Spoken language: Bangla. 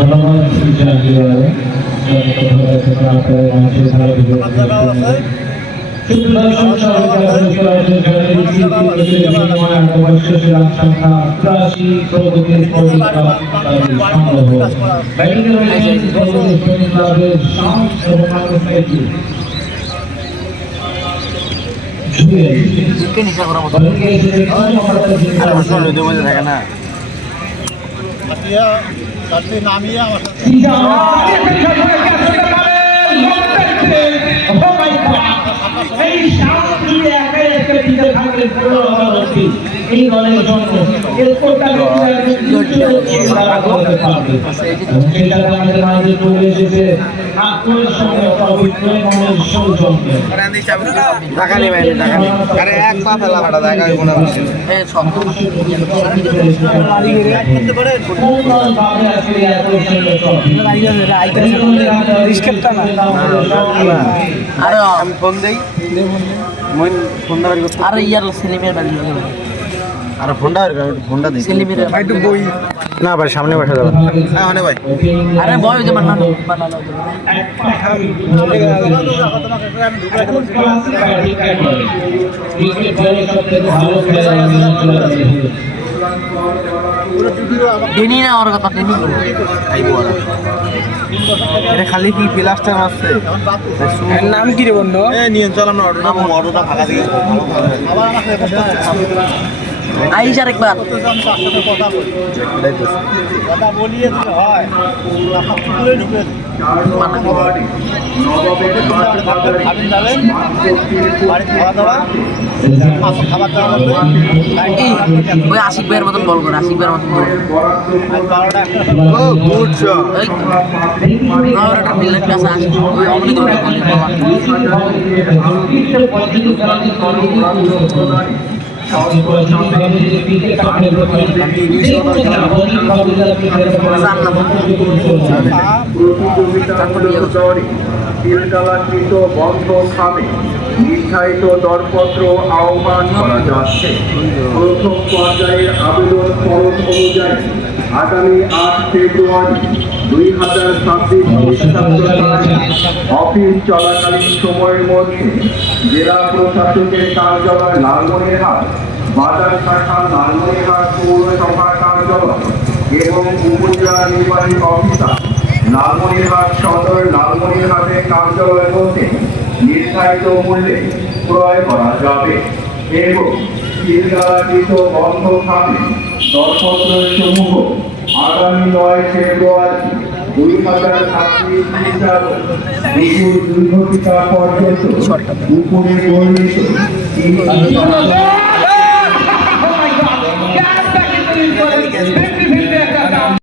ধন্যবাদ জানিয়ে মানুষের ভালো থাকে না নামিয়ে আমার এই দলের জন্য আমাদের মাঝে চলে এসেছে এক পা ফেলা ফাটা দেখা আমি ফোন দেই আর ইয়ার সেলিমের বাড়ি যাবে আর ফোনটা দিই সেলিমের ভাই একটু বই না ভাই সামনে বসা যাবে হ্যাঁ মানে ভাই আরে বয় যে বানানো দেনি না ওর কথা দেনি এটা খালি কি প্লাস্টার মারছে এর নাম কি রে বন্ধু? নিয়ে চলাম না অটোটা ফাঁকা দিয়ে আইস আরেকবার কথা বলিয়ে হয় ওই আশিক ভাইয়ের মতন বল করে আশিক ভাইয়ের মতন বল আমার একটা মিলের কাছে আশিক ওই অমৃত তিলকালাকৃত বন্ধ খামে নির্ধারিত দরপত্র আহ্বান করা যাচ্ছে। প্রথম পর্যায়ের আবেদন খরচ অনুযায়ী আগামী 8 ফেব্রুয়ারি 2026 অফিস চলাকালীন সময়ের মধ্যে জেলা প্রশাসকের কার্যালয় লালমনিরহাট, বাজার শাখা লালমনিরহাট পৌরসভার কার্যালয় এবং উপজেলা নির্বাহী অফিসার লালমনিরহাট সদর লালমনিরহাটের কার্যালয় হতে নির্ধারিত মূল্যে ক্রয় করা যাবে এবং তিলকালাকৃত বন্ধ খামে দরপত্র সমূহ আগামী 9 ফেব্রুয়ারি 2026 দুপুর 2 ঘটিকা পর্যন্ত উপরে বর্ণিত